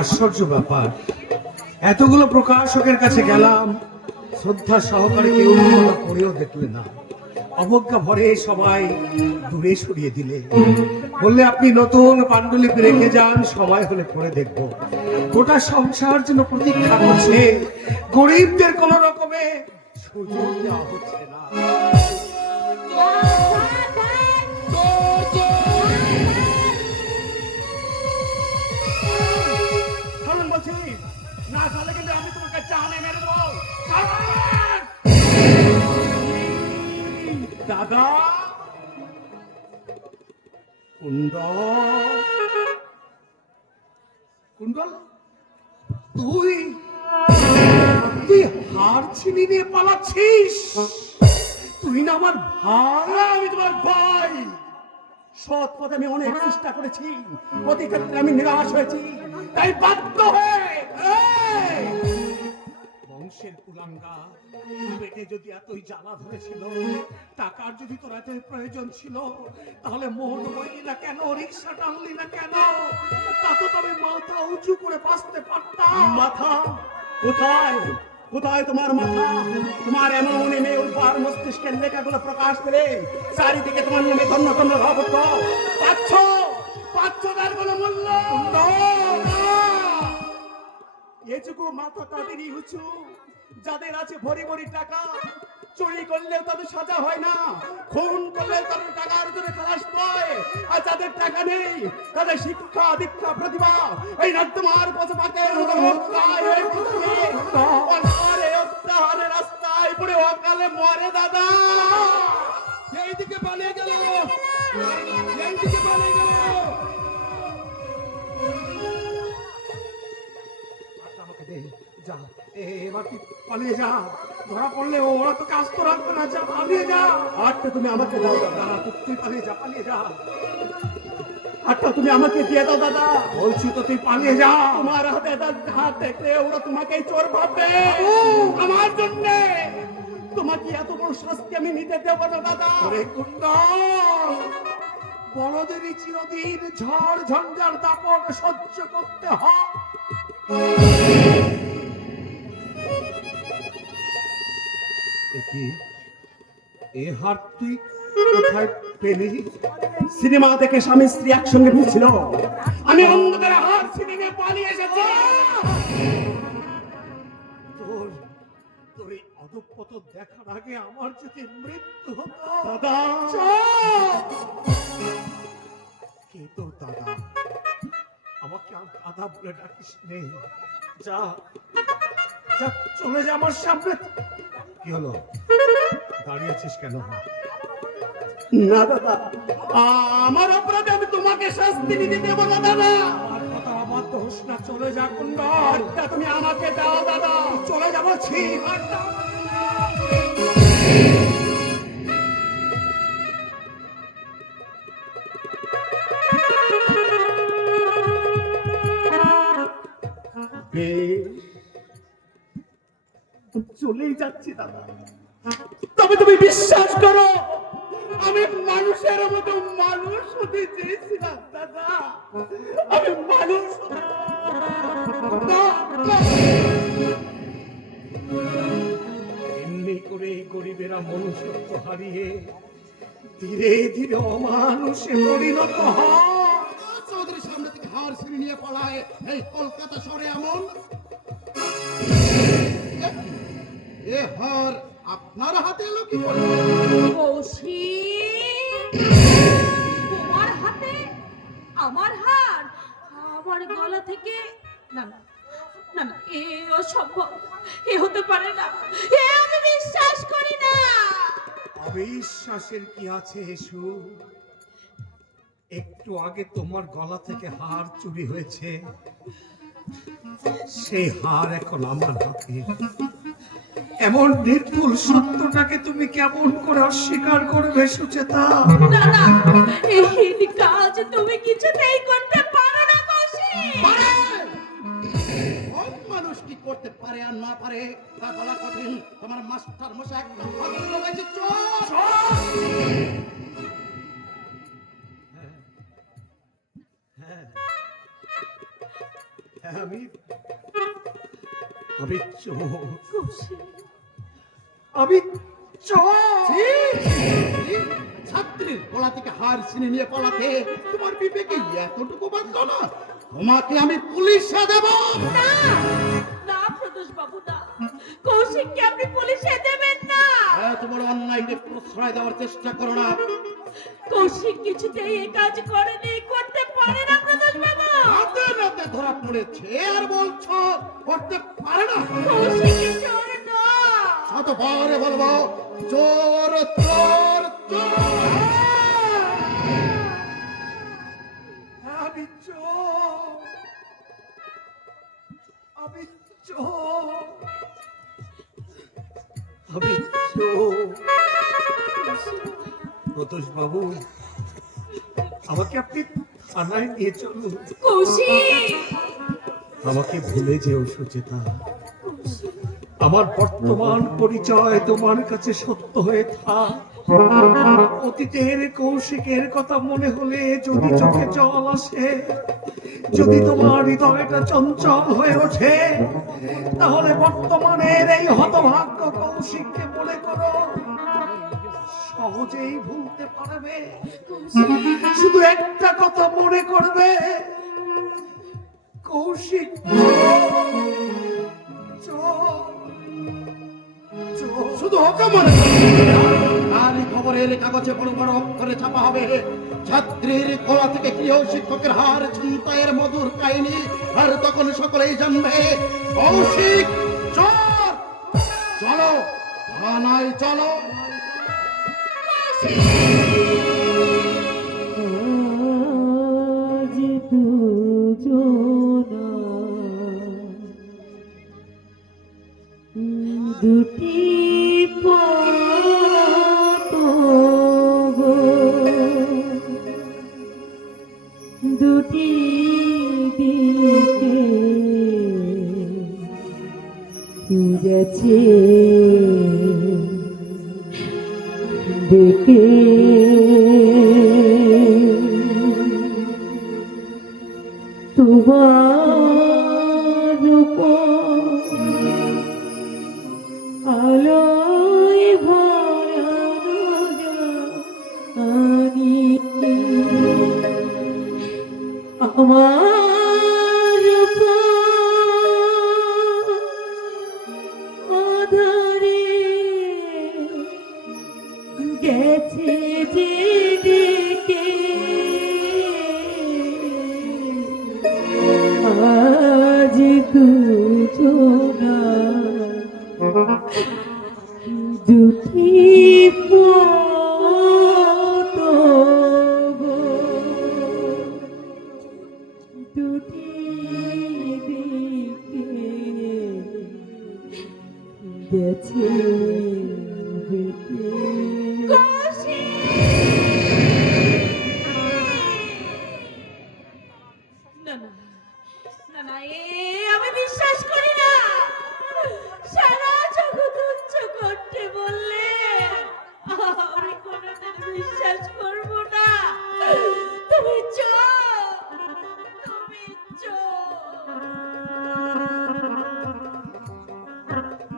আশ্চর্য ব্যাপার, এতগুলো প্রকাশকের কাছে গেলাম, শ্রদ্ধা সহকারে কেউ কথা পড়েও দেখলে না। অবজ্ঞা ভরে সবাই দূরে সরিয়ে দিলে, বললে আপনি নতুন পাণ্ডুলিপি রেখে যান, সময় হলে পড়ে দেখব। গোটা সংসার জন্য প্রতীক্ষা করছে, গরিবদের কোন রকমে সুযোগ দেওয়া হচ্ছে না। না তাহলে কিন্তু আমি তোমাকে জানে মেরে দেবো। দাদা কুণ্ডল, কুণ্ডল তুই তুই হার ছিনি নিয়ে পালাচ্ছিস? তুই না আমার ভাই। আমি তোমার ভাই। সৎ পথে আমি অনেক চেষ্টা করেছি, প্রতি ক্ষেত্রে আমি নিরাশ হয়েছি, তাই বাধ্য হয়ে বংশের কুলাঙ্গা, পেটে যদি এতই জ্বালা ধরেছিল, টাকার যদি তোর এত প্রয়োজন ছিল, তাহলে মোহন বইলি না কেন, রিক্সা টানলি না কেন? তা তো তবে মাথা উঁচু করে বাঁচতে পারতাম। মাথা কোথায়? কোথায় তোমার মাথা? তোমার এমন মেয়ে উপহার মস্তিষ্কের লেখাগুলো প্রকাশ পেলে চারিদিকে তোমার নামে ধন্য ধন্য ভাব হতো। পাচ্ছ পাচ্ছ তার কোনো মূল্য? এটুকু মাথা তাদেরই উঁচু যাদের আছে ভরি ভরি টাকা। চুরি করলেও তাদের সাজা হয় না, খুন করলেও তাদের টাকার জন্য খালাস পায়। আর যাদের টাকা নেই তাদের শিক্ষা দীক্ষা প্রতিভা এই নর্দমার পথপাতের রাস্তায় পড়ে অকালে মরে। দাদা এইদিকে পালিয়ে গেল, এইদিকে পালিয়ে গেল। যা, এবার তুই পালিয়ে যা, ধরা পড়লে ওরা তো কাজ তো রাখবে না। যা, পালিয়ে যা। আটটা তুমি আমাকে দাও দাদা, তুই পালিয়ে যা, পালিয়ে যা। আটটা তুমি আমাকে দিয়ে দাও দাদা, বলছি তো তুই পালিয়ে যা। তোমার হাতে হাত দেখলে ওরা তোমাকেই চোর ভাববে। আমার জন্য তোমাকে এত বড় শাস্তি আমি নিতে দেবো না দাদা। কুণ্ডল, বড়দেরই চিরদিন ঝড় ঝঞ্ঝার দাপট সহ্য করতে হয়। এ হার তুই কোথায় পেলি? সিনেমা দেখে স্বামী স্ত্রী একসঙ্গে ভিড়ছিল, আমি অন্ধকার হার সিনেমে পালিয়ে এসেছি। তোর তোর এই অধঃপত দেখার আগে আমার যদি মৃত্যু হতো। দাদা কে তোর দাদা? আমাকে আর দাদা বলে ডাকিস নে। যা যা, চলে যা আমার সামনে। কি হলো, দাঁড়িয়েছিস কেন? না দাদা, আমার অপরাধে আমি তোমাকে শাস্তি দিতে দেবো না দাদা। আমার কথা অবাধ্য হোস না, চলে যা কুণ্ডল। তুমি আমাকে দাও দাদা, চলে যাবো। ছি, চলেই যাচ্ছি দাদা, তবে তুমি বিশ্বাস করো আমি মানুষের মতো মানুষ হতে চেয়েছিলাম দাদা। আমি মানুষ এমনি করে গরিবেরা মনুষ্যত্ব হারিয়ে ধীরে ধীরে অমানুষে পরিণত হয়। চৌধুরীর সামনে থেকে হার ছিঁড়ে নিয়ে পলায় এই কলকাতা শহরে এমন। এ হার আপনার হাতে এলো কি করে? তোমার হাতে আমার হার আমার গলা থেকে? না না না না, এ অসম্ভব, এ হতে পারে না, এ আমি বিশ্বাস করি না। অবিশ্বাসের কি আছে এসু? একটু আগে তোমার গলা থেকে হার চুরি হয়েছে, সেই হার এখন আমার হাতে। এমন নির্ভুল সত্যটাকে তুমি কেমন করে অস্বীকার করবে সুচেতা? না না, এই কাজ তুমি কিছুতেই করতে পারো না কৌশিক। মানুষ কি করতে পারে আর না পারে তা বলা কঠিন। তোমার মাস্টার মশাই একটা ভদ্র হয়েছে চোর। হ্যাঁ, আমি চোর, কৌশিক, আমি চোর। ছি, ছি, ছাত্রীর গলা থেকে হার ছিনে নিয়ে পালাতে তোমার বিবেকে এতটুকু বাঁধলো না? তোমাকে আমি পুলিশে দেব। না না প্রদোষ বাবু না, কৌশিককে আপনি পুলিশে দেবেন না। এত বড় অন্যায়কে প্রশ্রয় দেওয়ার চেষ্টা করো না। কৌশিক কিছুতেই এই কাজ করেনি, করতে পারে না প্রদোষ বাবু। রাতে রাতে ধরা পড়েছে আর বলছো করতে পারে না? কৌশিক চোর না। শতবারে বলবো চোর চোর চোর। আমি চোর, আমি চোর, আমি চোর। প্রতোষ বাবু, আমাকে আপনি থানায় নিয়ে চলুন। কৌশিক, আমাকে ভুলে যেও সুচেতা। আমার বর্তমান পরিচয় তোমার কাছে সত্য হয়ে থাক। অতীতের কৌশিকের কথা মনে হলে যদি চোখে জল আসে, যদি তোমার হৃদয়টা চঞ্চল হয়ে ওঠে, তাহলে বর্তমানের এই হতভাগ্য কৌশিককে মনে করো। সহজেই ভুলতে পারবে। শুধু একটা কথা মনে করবে, কৌশিক শুধু ওকে মনে কালই খবরের কাগজে বড় বড় অক্ষরে ছাপা হবে, ছাত্রীর গলা থেকে গৃহ শিক্ষকের হার ছিনতাইয়ের মধুর কাহিনী। আর তখন সকলেই জানবে কৌশিক চোর। চলো থানায় চলো। আজ দুজনা দুটি পথ গো, দুটি দিকে গেছে দেখে তোমার উপর আলোয় ভরানো জানি আমার উপর আধারে গেছে যে ডেকে আজ দুজনা দুটি পথ গো, দুটি দিকে গেছে